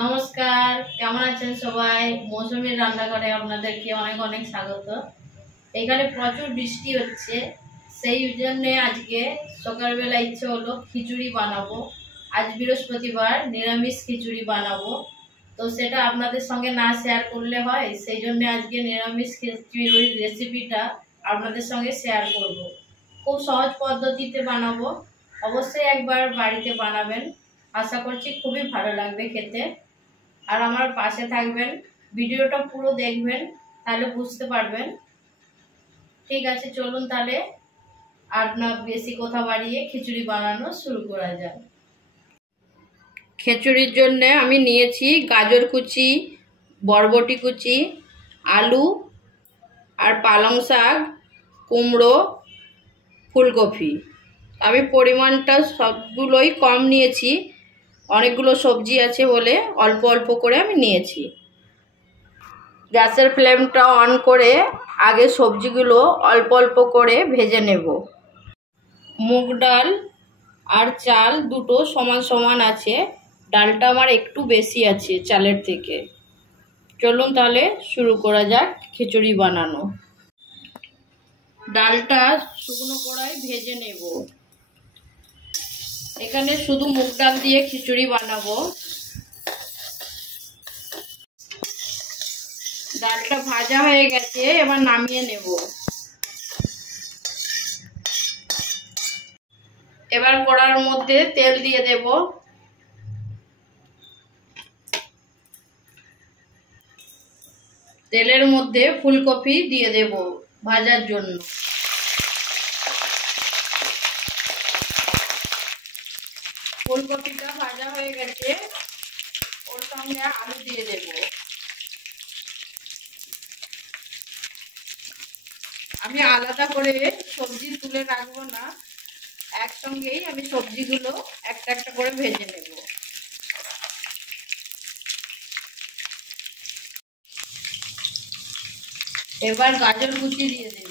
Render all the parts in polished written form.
নমস্কার, কেমন আছেন সবাই? মৌসুমীর রান্নাঘরে আপনাদেরকে অনেক অনেক স্বাগত। এখানে প্রচুর বৃষ্টি হচ্ছে, সেই জন্য আজকে সকালবেলা ইচ্ছে হলো খিচুড়ি বানাবো। আজ বৃহস্পতিবার, নিরামিষ খিচুড়ি বানাবো। তো সেটা আপনাদের সঙ্গে না শেয়ার করলে হয়, সেই জন্য আজকে নিরামিষ খিচুড়ির রেসিপিটা আপনাদের সঙ্গে শেয়ার করব। খুব সহজ পদ্ধতিতে বানাবো, অবশ্যই একবার বাড়িতে বানাবেন। আশা করছি খুবই ভালো লাগবে খেতে। আর আমার পাশে থাকবেন, ভিডিওটা পুরো দেখবেন, তাহলে বুঝতে পারবেন। ঠিক আছে, চলুন তাহলে আর না বেশি কথা বাড়িয়ে খিচুড়ি বানানো শুরু করা যাক। খিচুড়ির জন্য আমি নিয়েছি গাজর কুচি, বরবটি কুচি, আলু আর পালং শাক, কুমড়ো, ফুলকপি। আমি পরিমাণটা সবগুলোই কম নিয়েছি, অনেকগুলো সবজি আছে বলে অল্প অল্প করে আমি নিয়েছি। গ্যাসের ফ্লেমটা অন করে আগে সবজিগুলো অল্প অল্প করে ভেজে নেব। মুগ ডাল আর চাল দুটো সমান সমান আছে, ডালটা আমার একটু বেশি আছে চালের থেকে। চলুন তাহলে শুরু করা যাক খিচুড়ি বানানো। ডালটা শুকনো কড়াই ভেজে নেব। এখানে শুধু মুগ ডাল দিয়ে খিচুড়ি বানাবো। ডালটা ভাজা হয়ে গেছে, এবার নামিয়ে নেব। এবার কড়ার মধ্যে তেল দিয়ে দেব। তেলের মধ্যে ফুলকপি দিয়ে দেব ভাজার জন্য। ফুলকপিটা ভাজা হয়ে গেছে, ওর সঙ্গে আলু দিয়ে দেব। আমি আলাদা করে সবজি তুলে রাখবো না, একসঙ্গেই আমি সবজিগুলো একটা একটা করে ভেজে নেব। এবার গাজর কুচি দিয়ে দেব।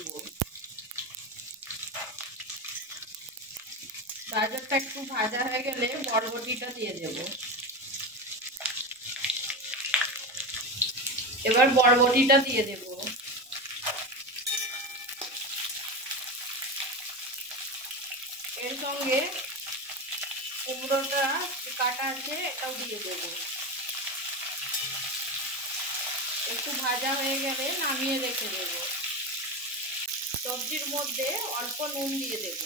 গাজরটা একটু ভাজা হয়ে গেলে বরবটিটা দিয়ে দেব। এবার বরবটিটা দিয়ে দেব। এর সঙ্গে কুমড়োটা কাটা আছে, এটাও দিয়ে দেব। একটু ভাজা হয়ে গেলে নামিয়ে রেখে দেব। সবজির মধ্যে অল্প নুন দিয়ে দেব।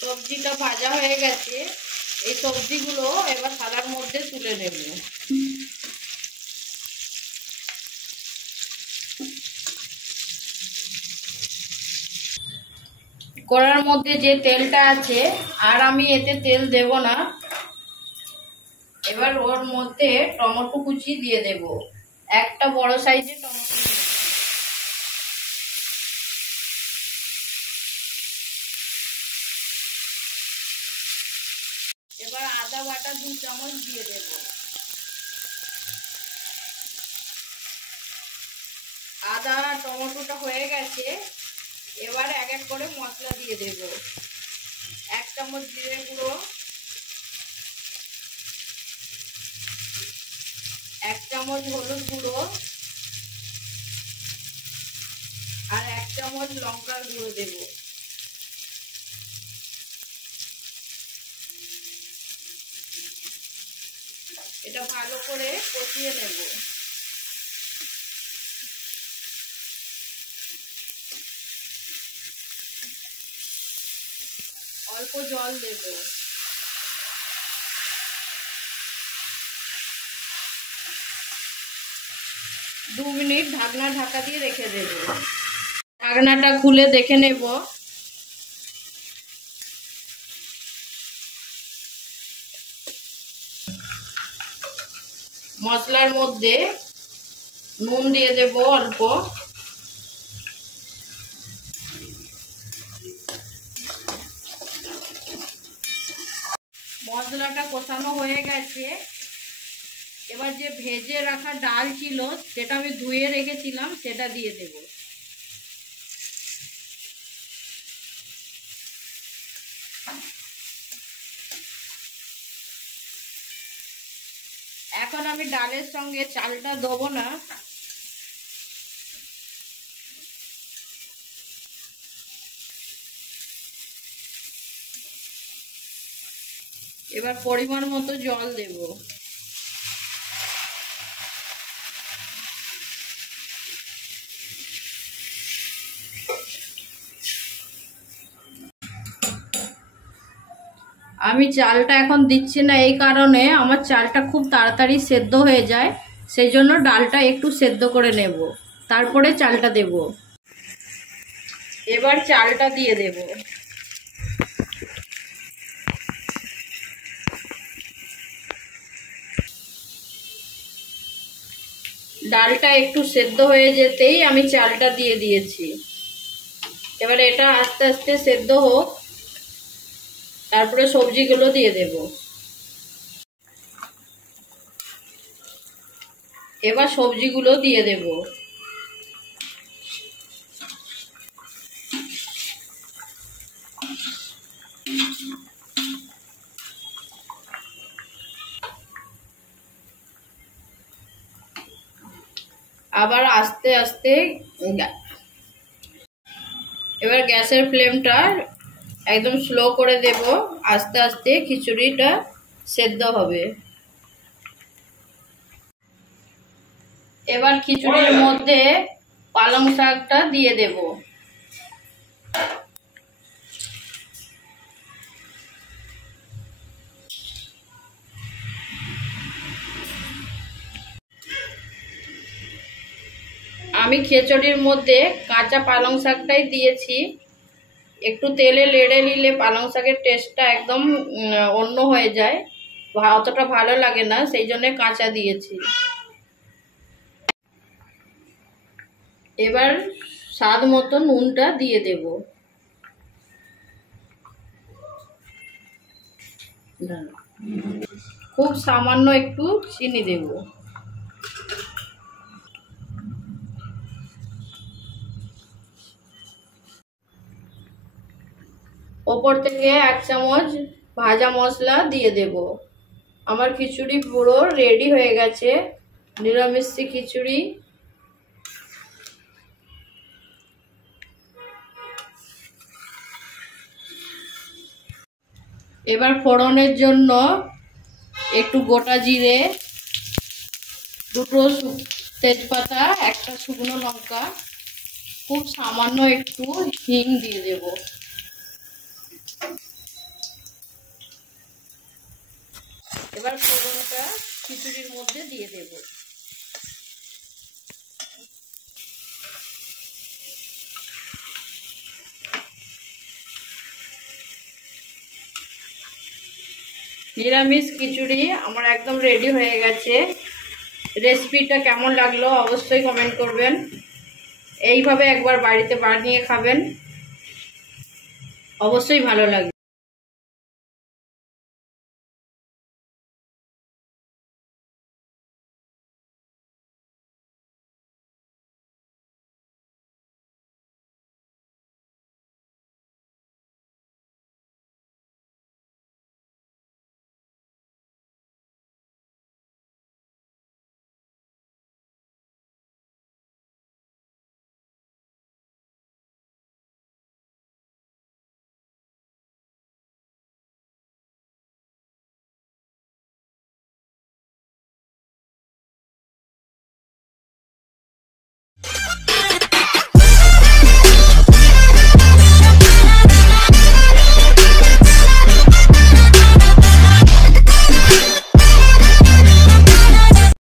সবজিটা ভাজা হয়ে গেছে, এই সবজিগুলো এবার থালার মধ্যে তুলে নেব। কড়ার মধ্যে যে তেলটা আছে, আর আমি এতে তেল দেব না। এবার ওর মধ্যে টমেটো কুচি দিয়ে দেব, একটা বড় সাইজের টমেটো। এবার আদা বাটা 2 চামচ দিয়ে দেব। আদা টমেটোটা হয়ে গেছে, এবার এক এক করে মশলা দিয়ে দেব। 1 চামচ জিরে গুঁড়ো, 1 চামচ হলুদ গুঁড়ো আর 1 চামচ লঙ্কার গুঁড়ো দেব। এটা ভালো করে কষিয়ে নেব। অল্প জল দেব। 2 মিনিট ঢাকা দিয়ে রেখে দেব। ঢাকনাটা খুলে দেখে নেব। মশলার মধ্যে নুন দিয়ে দেব অল্প। মশলাটা কষানো হয়ে গেছে, এবার যে ভেজে রাখা ডাল ছিল সেটা আমি ধুয়ে রেখেছিলাম, সেটা দিয়ে দেব। এখন আমি ডালের সঙ্গে চালটা দেবো না, এবার পরিমাণ মতো জল দেব। আমি চালটা এখন দিচ্ছি না এই কারণে আমার চালটা খুব তাড়াতাড়ি সেদ্ধ হয়ে যায়, সেই জন্য ডালটা একটু সেদ্ধ করে নেব, তারপরে চালটা দেব। এবার চালটা দিয়ে দেব। ডালটা একটু সেদ্ধ হয়ে যেতেই আমি চালটা দিয়ে দিয়েছি। এবার এটা আস্তে আস্তে সেদ্ধ হোক, তারপরে সবজিগুলো দিয়ে দেব। এবার সবজিগুলো দিয়ে দেব। আবার আস্তে আস্তে এবার গ্যাসের ফ্লেমটা একদম স্লো করে দেব, আস্তে আস্তে খিচুড়িটা সেদ্ধ হবে। এবার খিচুড়ির মধ্যে পালং শাকটা দিয়ে দেব। আমি খিচুড়ির মধ্যে কাঁচা পালং শাকটাই দিয়েছি, একটু তেলে লেড়ে নিলে পালং শাকের টেস্টটা একদম অন্য হয়ে যায়, অতটা ভালো লাগে না, সেই জন্য কাঁচা দিয়েছি। এবার স্বাদ মতো নুনটা দিয়ে দেব। খুব সামান্য একটু চিনি দেব। ওপর থেকে 1 চামচ ভাজা মশলা দিয়ে দেব। আমার খিচুড়ি পুরো রেডি হয়ে গেছে, নিরামিষি খিচুড়ি। এবার ফোড়নের জন্য একটু গোটা জিরে, 2টো তেজপাতা, 1টা শুকনো লঙ্কা, খুব সামান্য একটু হিং দিয়ে দেব। এবার ফোড়নটা খিচুড়ির মধ্যে দিয়ে দেব। নিরামিষ খিচুড়ি আমার একদম রেডি হয়ে গেছে। রেসিপিটা কেমন লাগলো অবশ্যই কমেন্ট করবেন। এইভাবে একবার বাড়িতে বানিয়ে খাবেন, অবশ্যই ভালো লাগবে।